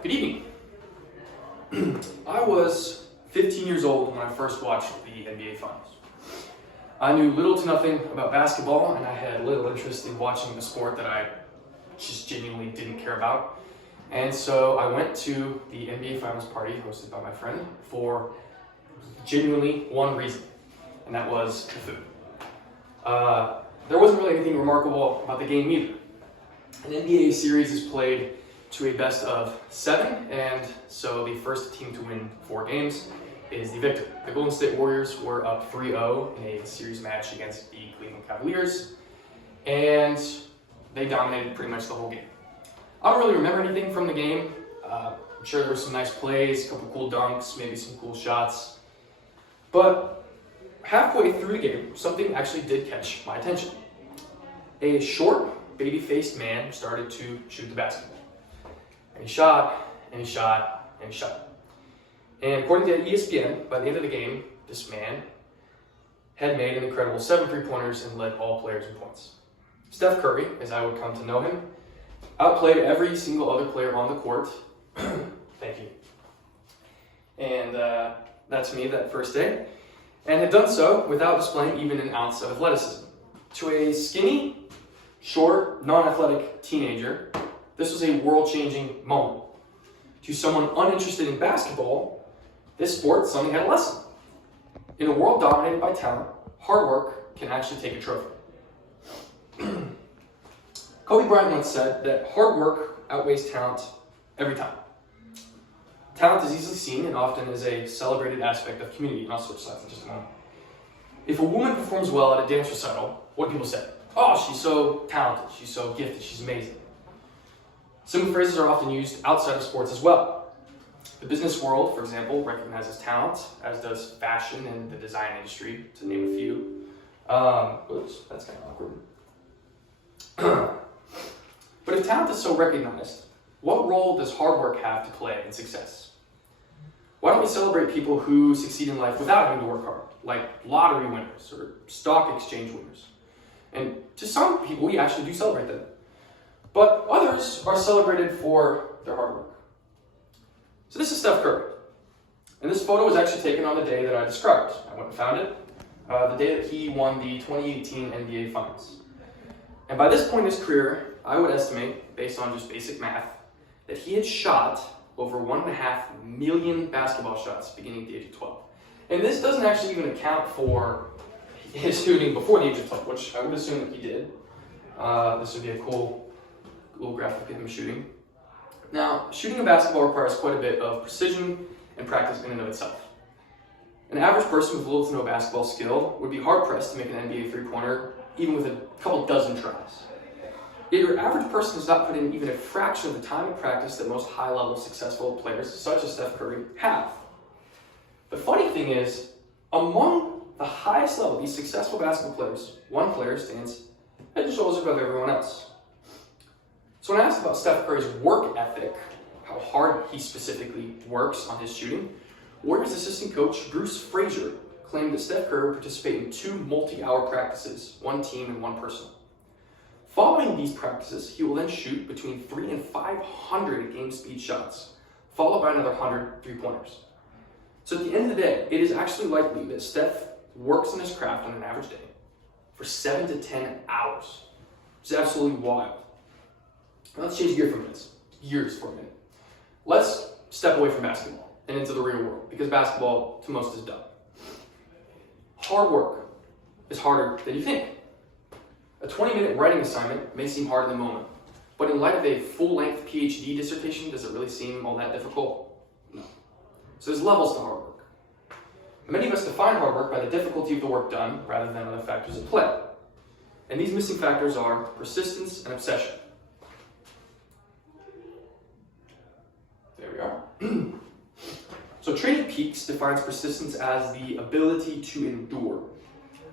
Good evening. I was 15 years old when I first watched the NBA Finals. I knew little to nothing about basketball, and I had little interest in watching a sport that I just genuinely didn't care about. And so I went to the NBA Finals party hosted by my friend for genuinely one reason, and that was the food. There wasn't really anything remarkable about the game either. An NBA series is played to a best of 7, and so the first team to win 4 games is the victor. The Golden State Warriors were up 3-0 in a series match against the Cleveland Cavaliers, and they dominated pretty much the whole game. I don't really remember anything from the game. I'm sure there were some nice plays, a couple cool dunks, maybe some cool shots, but halfway through the game, something actually did catch my attention. A short, baby-faced man started to shoot the basketball. And he shot, and he shot, and he shot. And according to ESPN, by the end of the game, this man had made an incredible 7 three-pointers and led all players in points. Steph Curry, as I would come to know him, outplayed every single other player on the court. Thank you. And that's me that first day. And had done so without displaying even an ounce of athleticism. To a skinny, short, non-athletic teenager, this was a world-changing moment. To someone uninterested in basketball, this sport suddenly had a lesson. In a world dominated by talent, hard work can actually take a trophy. Kobe Bryant once said that hard work outweighs talent every time. Talent is easily seen and often is a celebrated aspect of community, and I'll switch sides in just a moment. If a woman performs well at a dance recital, what do people say? Oh, she's so talented, she's so gifted, she's amazing. Similar phrases are often used outside of sports as well. The business world, for example, recognizes talent, as does fashion and the design industry, to name a few. Oops, that's kind of awkward. But if talent is so recognized, what role does hard work have to play in success? Why don't we celebrate people who succeed in life without having to work hard, like lottery winners or stock exchange winners? And to some people, we actually do celebrate them. But others are celebrated for their hard work. So this is Steph Curry. And this photo was actually taken on the day that I described. I went and found it. The day that he won the 2018 NBA Finals. And by this point in his career, I would estimate, based on just basic math, that he had shot over 1.5 million basketball shots beginning at the age of 12. And this doesn't actually even account for his shooting before the age of 12, which I would assume that he did. This would be a cool little graphic of him shooting. Now, shooting a basketball requires quite a bit of precision and practice in and of itself. An average person with little to no basketball skill would be hard-pressed to make an NBA three-pointer even with a couple dozen tries. Yet your average person does not put in even a fraction of the time and practice that most high-level successful players, such as Steph Curry, have. The funny thing is, among the highest level, these successful basketball players, one player stands head and shoulders above everyone else. So when I asked about Steph Curry's work ethic, how hard he specifically works on his shooting, Warriors assistant coach Bruce Frazier claimed that Steph Curry would participate in 2 multi-hour practices, one team and one personal. Following these practices, he will then shoot between 300 and 500 game speed shots, followed by another 100 three-pointers. So at the end of the day, it is actually likely that Steph works on his craft on an average day for 7 to 10 hours. It's absolutely wild. Now let's change gears for a minute. Let's step away from basketball and into the real world, because basketball to most is dumb. Hard work is harder than you think. A 20-minute writing assignment may seem hard in the moment, but in light of a full-length PhD dissertation, does it really seem all that difficult? No. So there's levels to hard work. Many of us define hard work by the difficulty of the work done rather than other factors at play. And these missing factors are persistence and obsession. There we are. So Trading Peaks defines persistence as the ability to endure.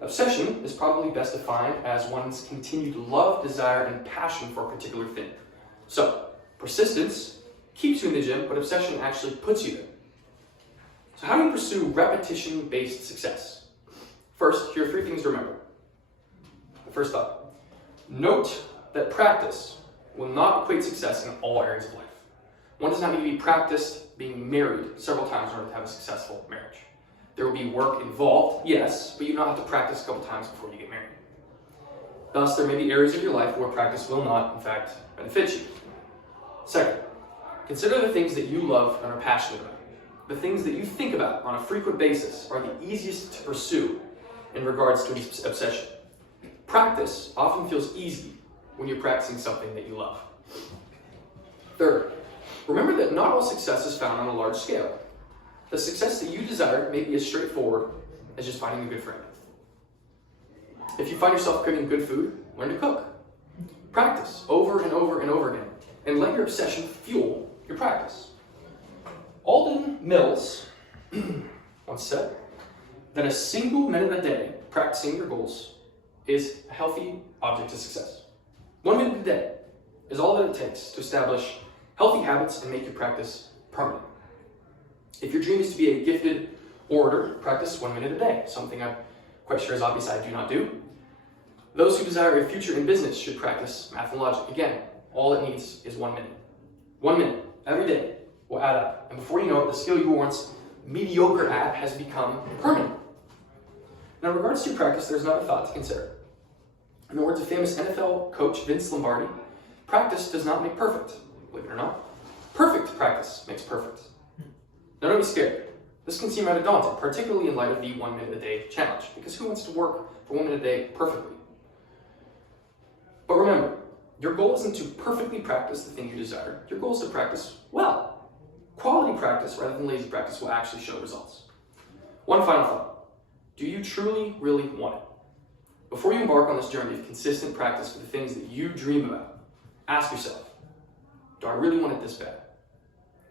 Obsession is probably best defined as one's continued love, desire, and passion for a particular thing. So, persistence keeps you in the gym, but obsession actually puts you there. So how do you pursue repetition-based success? First, here are 3 things to remember. The first thought. Note that practice will not equate success in all areas of life. One does not need to be practiced being married several times in order to have a successful marriage. There will be work involved, yes, but you don't have to practice a couple times before you get married. Thus, there may be areas of your life where practice will not, in fact, benefit you. Second, consider the things that you love and are passionate about. The things that you think about on a frequent basis are the easiest to pursue in regards to an obsession. Practice often feels easy when you're practicing something that you love. Third, remember that not all success is found on a large scale. The success that you desire may be as straightforward as just finding a good friend. If you find yourself cooking good food, learn to cook. Practice over and over and over again, and let your obsession fuel your practice. Alden Mills once said that a single minute a day practicing your goals is a healthy object to success. 1 minute a day is all that it takes to establish healthy habits and make your practice permanent. If your dream is to be a gifted orator, practice 1 minute a day, something I'm quite sure is obvious I do not do. Those who desire a future in business should practice math and logic. Again, all it needs is 1 minute. 1 minute every day will add up, and before you know it, the skill you were once mediocre at has become permanent. Now, in regards to your practice, there's another thought to consider. In the words of famous NFL coach Vince Lombardi, practice does not make perfect. Believe it or not, perfect practice makes perfect. Now, don't be scared. This can seem rather daunting, particularly in light of the 1 minute a day challenge, because who wants to work for 1 minute a day perfectly? But remember, your goal isn't to perfectly practice the thing you desire. Your goal is to practice well. Quality practice rather than lazy practice will actually show results. One final thought. Do you truly, really want it? Before you embark on this journey of consistent practice for the things that you dream about, ask yourself, do I really want it this bad?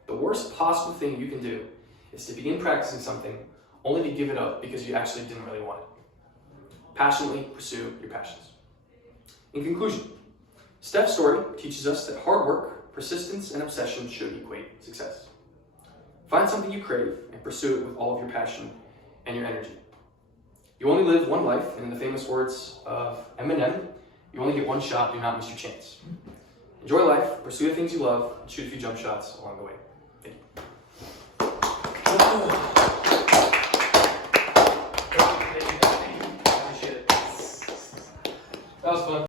The worst possible thing you can do is to begin practicing something only to give it up because you actually didn't really want it. Passionately pursue your passions. In conclusion, Steph's story teaches us that hard work, persistence, and obsession should equate success. Find something you crave and pursue it with all of your passion and your energy. You only live one life, and in the famous words of Eminem, you only get one shot, do not miss your chance. Enjoy life, pursue the things you love, and shoot a few jump shots along the way. Thank you. Appreciate it. That was fun.